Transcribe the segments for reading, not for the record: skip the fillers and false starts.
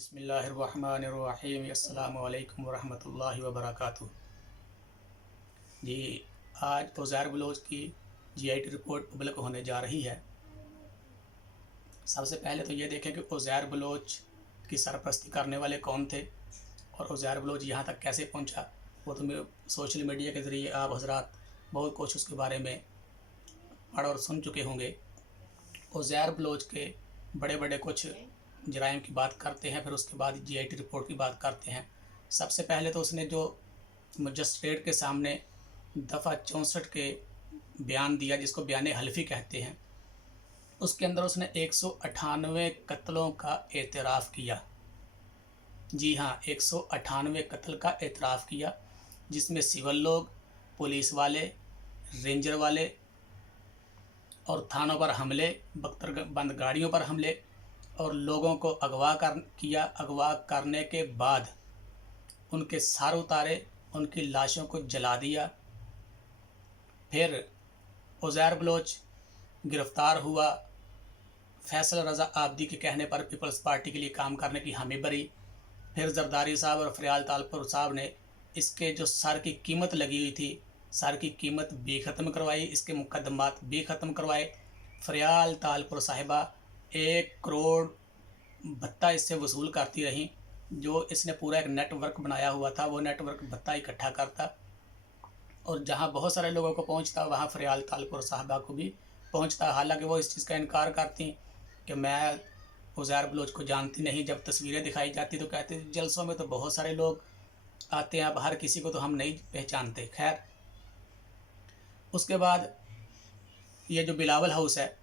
बिस्मिल्लाहिर्रहमानिर्रहीम। अस्सलामु अलैकुम वरहमतुल्लाहि वबरकातुहू। जी, आज उज़ैर बलोच की जीआईटी रिपोर्ट पब्लिक होने जा रही है। सबसे पहले तो ये देखें कि उज़ैर बलोच की सरपरस्ती करने वाले कौन थे और उज़ैर बलोच यहाँ तक कैसे पहुँचा। वो तो सोशल मीडिया के ज़रिए आप हज़रात बहुत कुछ उसके बारे में पढ़ और सुन चुके होंगे। उज़ैर बलोच के बड़े बड़े कुछ जराइम की बात करते हैं, फिर उसके बाद जीआईटी रिपोर्ट की बात करते हैं। सबसे पहले तो उसने जो मजिस्ट्रेट के सामने दफ़ा 64 के बयान दिया, जिसको बयान हल्फी कहते हैं, उसके अंदर उसने 198 कत्लों का एतराफ़ किया। जी हाँ, 198 कत्ल का एतराफ़ किया, जिसमें सिविल लोग, पुलिस वाले, रेंजर वाले और थानों पर हमले, बख्तरबंद गाड़ियों पर हमले और लोगों को अगवा किया। अगवा करने के बाद उनके सर उतारे, उनकी लाशों को जला दिया। फिर उज़ैर बलोच गिरफ़्तार हुआ। फैसल रज़ा आबदी के कहने पर पीपल्स पार्टी के लिए काम करने की हामी भरी। फिर जरदारी साहब और फ़रियाल तालपुर साहब ने इसके जो सर की कीमत लगी हुई थी, सर की कीमत भी ख़त्म करवाई, इसके मुकदमात भी ख़त्म करवाए। फ़रियाल तालपुर साहिबा 1 करोड़ भत्ता इससे वसूल करती रहीं। जो इसने पूरा एक नेटवर्क बनाया हुआ था, वो नेटवर्क भत्ता इकट्ठा करता और जहाँ बहुत सारे लोगों को पहुँचता, वहाँ फ़रियाल तालपुर साहिबा को भी पहुँचता। हालांकि वो इस चीज़ का इनकार करती कि मैं उज़ैर बलोच को जानती नहीं। जब तस्वीरें दिखाई जाती तो कहते जलसों में तो बहुत सारे लोग आते हैं, अब हर किसी को तो हम नहीं पहचानते। खैर, उसके बाद ये जो बिलावल हाउस है,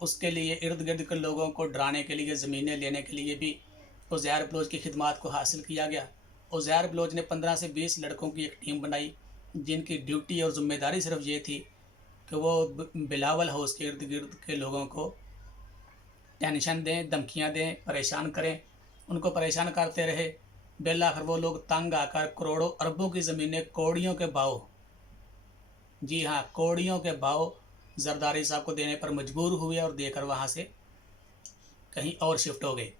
उसके लिए इर्द गिर्द के लोगों को डराने के लिए, ज़मीनें लेने के लिए भी उज़ैर बलोच की खिदमात को हासिल किया गया। उज़ैर बलोच ने 15 से 20 लड़कों की एक टीम बनाई, जिनकी ड्यूटी और ज़िम्मेदारी सिर्फ ये थी कि वो बिलावल हाउस के इर्द गिर्द के लोगों को टेंशन दें, धमकियाँ दें, परेशान करें। उनको परेशान करते रहे। बिलाखिर वो लोग तंग आकर करोड़ों अरबों की ज़मीनें कौड़ियों के भाव, जी हाँ, कौड़ियों के भाव जरदारी साहब को देने पर मजबूर हुए और देकर वहाँ से कहीं और शिफ्ट हो गए।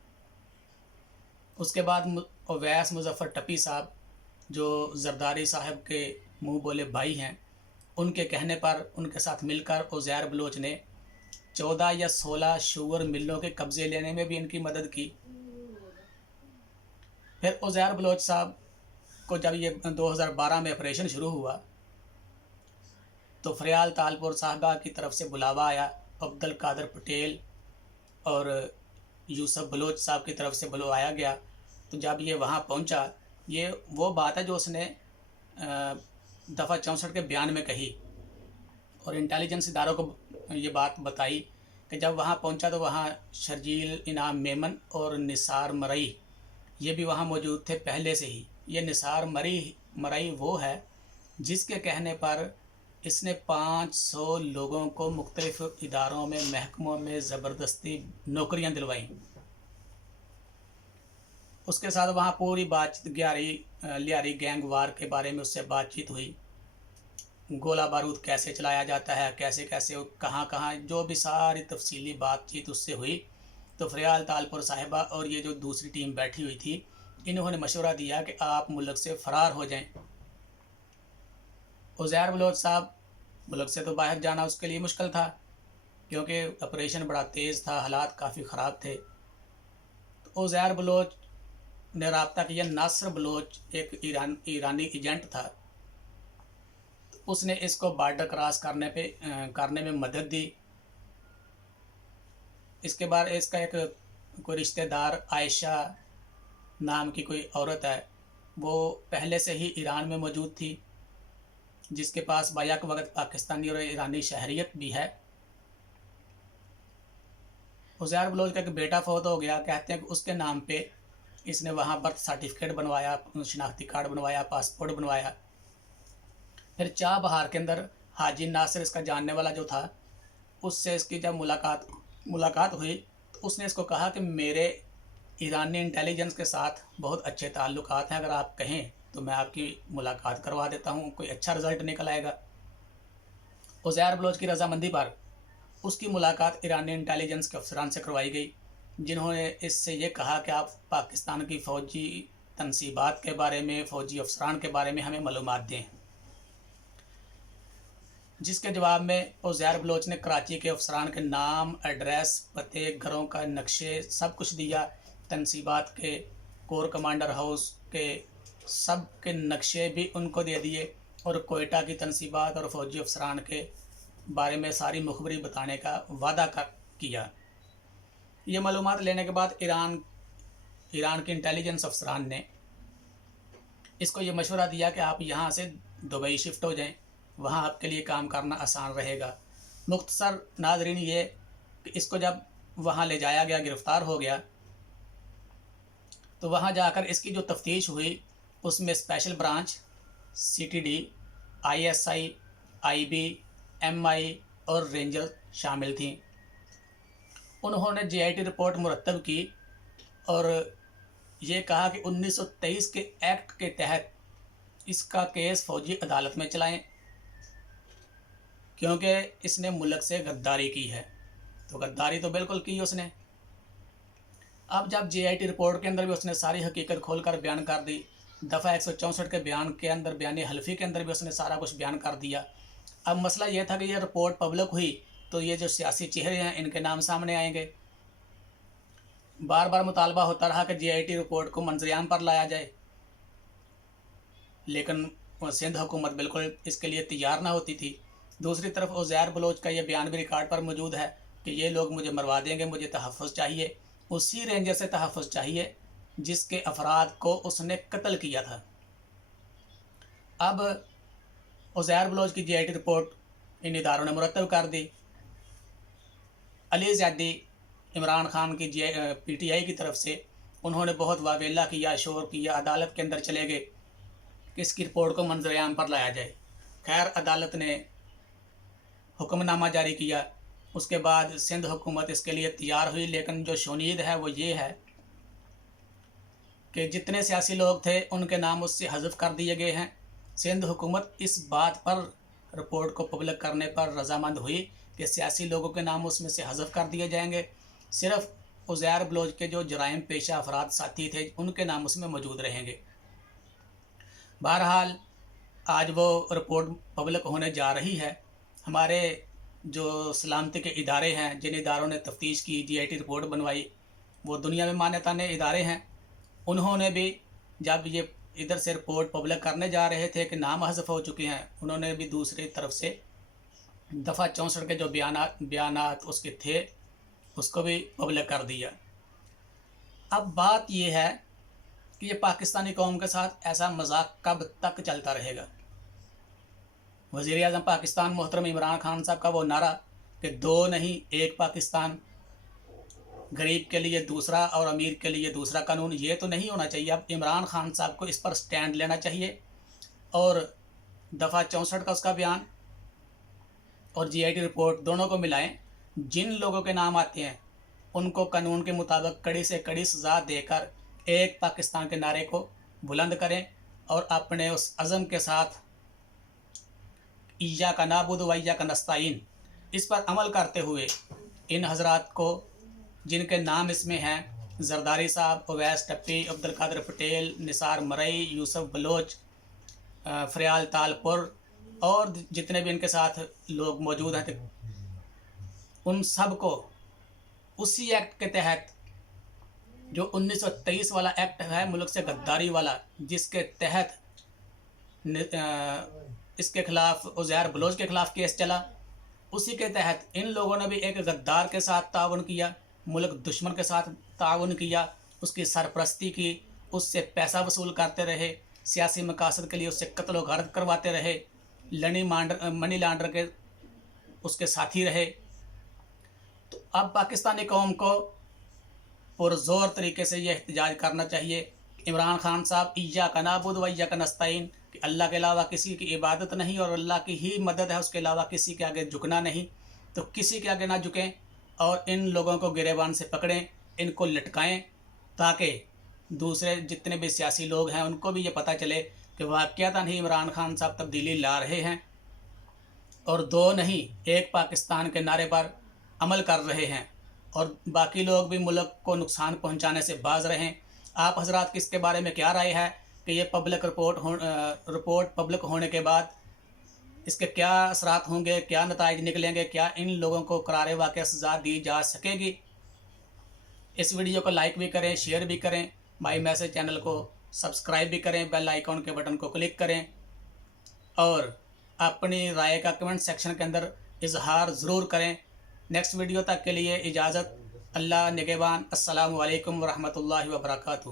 उसके बाद अवैस मुजफ्फ़र टपी साहब, जो जरदारी साहब के मुँह बोले भाई हैं, उनके कहने पर उनके साथ मिलकर उज़ैर बलोच ने 14 या 16 शुगर मिलों के कब्ज़े लेने में भी इनकी मदद की। फिर उज़ैर बलोच साहब को जब ये 2012 में ऑपरेशन शुरू हुआ तो फ़रियाल तालपुर साहबा की तरफ से बुलावा आया। अब्दुल कादर पटेल और यूसुफ बलोच साहब की तरफ से बुलवाया गया। तो जब ये वहाँ पहुँचा, ये वो बात है जो उसने दफ़ा 64 के बयान में कही और इंटेलिजेंस इदारों को ये बात बताई कि जब वहाँ पहुँचा तो वहाँ शर्जील इनाम मेमन और निसार मरई ये भी वहाँ मौजूद थे पहले से ही। ये निसार मरई वो है जिसके कहने पर इसने 500 लोगों को मुख्तलिफ इदारों में, महकमों में ज़बरदस्ती नौकरियां दिलवाई। उसके साथ वहाँ पूरी बातचीत लियारी गैंग वार के बारे में उससे बातचीत हुई। गोला बारूद कैसे चलाया जाता है, कैसे कैसे कहाँ कहाँ, जो भी सारी तफसीली बातचीत उससे हुई। तो फ़रियाल तालपुर साहिबा और ये जो दूसरी टीम बैठी हुई थी, इन्होंने मशवरा दिया कि आप मुल्क से फ़रार हो जाएं। उज़ैर बलोच साहब मुल्क से तो बाहर जाना उसके लिए मुश्किल था, क्योंकि ऑपरेशन बड़ा तेज़ था, हालात काफ़ी ख़राब थे। तो उज़ैर बलोच ने रब्ता किया। नासिर बलोच एक ईरानी एजेंट था, तो उसने इसको बॉर्डर क्रॉस करने में मदद दी। इसके बाद इसका एक कोई रिश्तेदार आयशा नाम की कोई औरत है, वो पहले से ही ईरान में मौजूद थी, जिसके पास बायक वक्त पाकिस्तानी और ईरानी शहरियत भी है। उज़ैर बलोच का एक बेटा फौत हो गया, कहते हैं कि उसके नाम पे इसने वहाँ बर्थ सर्टिफिकेट बनवाया, शनाख्ती कार्ड बनवाया, पासपोर्ट बनवाया। फिर चाह बहार के अंदर हाजी नासिर इसका जानने वाला जो था, उससे इसकी जब मुलाकात हुई तो उसने इसको कहा कि मेरे ईरानी इंटेलिजेंस के साथ बहुत अच्छे ताल्लुकात हैं, अगर आप कहें तो मैं आपकी मुलाकात करवा देता हूँ, कोई अच्छा रिज़ल्ट निकल आएगा। उज़ैर बलोच की रजामंदी पर उसकी मुलाकात ईरानी इंटेलिजेंस के अफसरान से करवाई गई। जिन्होंने इससे ये कहा कि आप पाकिस्तान की फ़ौजी तनसीबात के बारे में, फ़ौजी अफसरान के बारे में हमें मालूमात दें। जिसके जवाब में उज़ैर बलोच ने कराची के अफसरान के नाम, एड्रेस, पते, घरों का नक्शे सब कुछ दिया। तनसीबात के कोर कमांडर हाउस के सब के नक्शे भी उनको दे दिए और कोयटा की तनसीबात और फ़ौजी अफसरान के बारे में सारी मुखबरी बताने का वादा किया। ये मालूमात लेने के बाद ईरान के इंटेलिजेंस अफसरान ने इसको ये मशवरा दिया कि आप यहाँ से दुबई शिफ्ट हो जाएं, वहाँ आपके लिए काम करना आसान रहेगा। मुख्तसर नाज़रीन ये कि इसको जब वहाँ ले जाया गया, गिरफ़्तार हो गया, तो वहाँ जाकर इसकी जो तफ्तीश हुई उसमें special branch, CTD, ISI, IB, MI और रेंजर शामिल थीं। उन्होंने JIT रिपोर्ट मुरतब की और ये कहा कि 1923 के एक्ट के तहत इसका केस फ़ौजी अदालत में चलाएं, क्योंकि इसने मुल्क से गद्दारी की है। तो गद्दारी तो बिल्कुल की उसने। अब जब JIT रिपोर्ट के अंदर भी उसने सारी हकीकत खोलकर बयान कर दी, दफ़ा 164 के बयान के अंदर, बयान हल्फी के अंदर भी उसने सारा कुछ बयान कर दिया। अब मसला यह था कि यह रिपोर्ट पब्लिक हुई तो ये जो सियासी चेहरे हैं इनके नाम सामने आएंगे। बार बार मुतालबा होता रहा कि JIT रिपोर्ट को मंजरेआम पर लाया जाए, लेकिन सिंध हुकूमत बिल्कुल इसके लिए तैयार ना होती थी। दूसरी तरफ उज़ैर बलोच का ये बयान भी रिकॉर्ड पर मौजूद है कि ये लोग मुझे मरवा देंगे, मुझे तहफ़्फ़ुज़ चाहिए, उसी रेंजर से तहफ़्फ़ुज़ चाहिए जिसके अफराद को उसने कत्ल किया था। अब उज़ैर बलोच की JIT रिपोर्ट इन इदारों ने मुरतब कर दी। अली ज़ैदी इमरान खान की PTI की तरफ से उन्होंने बहुत वावेला किया, शोर किया, अदालत के अंदर चले गए कि इसकी रिपोर्ट को मंजरेआम पर लाया जाए। खैर अदालत ने हुक्मनामा जारी किया। उसके बाद सिंध हुकूमत इसके लिए तैयार हुई, लेकिन जो शुनीद है वो ये है कि जितने सियासी लोग थे उनके नाम उससे हज़फ कर दिए गए हैं। सिंध हुकूमत इस बात पर रिपोर्ट को पब्लिक करने पर रजामंद हुई कि सियासी लोगों के नाम उसमें से हज़फ कर दिए जाएंगे, सिर्फ उज़ैर बलोच के जो जराइम पेशा अफराद साथी थे उनके नाम उसमें मौजूद रहेंगे। बहरहाल आज वो रिपोर्ट पब्लिक होने जा रही है। हमारे जो सलामती के इदारे हैं, जिन इदारों ने तफ्तीश की, JIT रिपोर्ट बनवाई, वो दुनिया में मान्यता ने इदारे हैं। उन्होंने भी जब ये इधर से रिपोर्ट पब्लिक करने जा रहे थे कि नाम हज़फ हो चुके हैं, उन्होंने भी दूसरी तरफ से दफ़ा 64 के जो बयानात उसके थे उसको भी पब्लिक कर दिया। अब बात ये है कि ये पाकिस्तानी कौम के साथ ऐसा मजाक कब तक चलता रहेगा। वज़ीर-ए-आज़म पाकिस्तान मोहतरम इमरान खान साहब का वो नारा कि दो नहीं एक पाकिस्तान, गरीब के लिए दूसरा और अमीर के लिए दूसरा कानून, ये तो नहीं होना चाहिए। अब इमरान खान साहब को इस पर स्टैंड लेना चाहिए और दफ़ा 64 का उसका बयान और JIT रिपोर्ट दोनों को मिलाएं। जिन लोगों के नाम आते हैं उनको कानून के मुताबिक कड़ी से कड़ी सज़ा देकर एक पाकिस्तान के नारे को बुलंद करें और अपने उस अज़म के साथ इय्याका नाबुदु व इय्याका नस्ताईन इस पर अमल करते हुए इन हज़रात को, जिनके नाम इसमें हैं, जरदारी साहब, उवैस टप्पी, अब्दुल कादिर पटेल, निसार मरई, यूसुफ बलोच, फ़रियाल तालपुर और जितने भी इनके साथ लोग मौजूद हैं, उन सब को उसी एक्ट के तहत जो 1923 वाला एक्ट है मुल्क से गद्दारी वाला, जिसके तहत इसके खिलाफ उज़ैर बलोच के खिलाफ केस चला, उसी के तहत इन लोगों ने भी एक गद्दार के साथ ताउन किया, मुल्क दुश्मन के साथ ताउन किया, उसकी सरपरस्ती की, उससे पैसा वसूल करते रहे, सियासी मकासद के लिए उससे कत्ल व गारत करवाते रहे, मनी लॉन्डर के उसके साथी रहे। तो अब पाकिस्तानी कौम को पुरज़ोर तरीके से यह एहतजाज करना चाहिए। इमरान खान साहब, इय्याका नाबुदु व इय्याका नस्ताईन, कि अल्लाह के अलावा किसी की इबादत नहीं और अल्लाह की ही मदद है, उसके अलावा किसी के आगे झुकना नहीं। तो किसी के आगे ना झुकें और इन लोगों को गिरेबान से पकड़ें, इनको लटकाएं, ताकि दूसरे जितने भी सियासी लोग हैं उनको भी ये पता चले कि वाक़यातन ही इमरान खान साहब तब्दीली ला रहे हैं और दो नहीं एक पाकिस्तान के नारे पर अमल कर रहे हैं। और बाकी लोग भी मुल्क को नुकसान पहुंचाने से बाज रहें। आप हजरात की इसके बारे में क्या राय है कि ये रिपोर्ट पब्लिक होने के बाद इसके क्या असरात होंगे, क्या नताइज निकलेंगे, क्या इन लोगों को करारे वाक़ई सज़ा दी जा सकेगी? इस वीडियो को लाइक भी करें, शेयर भी करें, माई मैसेज चैनल को सब्सक्राइब भी करें, बेल आइकॉन के बटन को क्लिक करें और अपनी राय का कमेंट सेक्शन के अंदर इजहार ज़रूर करें। नेक्स्ट वीडियो तक के लिए इजाज़त। अल्लाह निगहबान। अस्सलामु अलैकुम वरहमतुल्लाहि वबरकातुहू।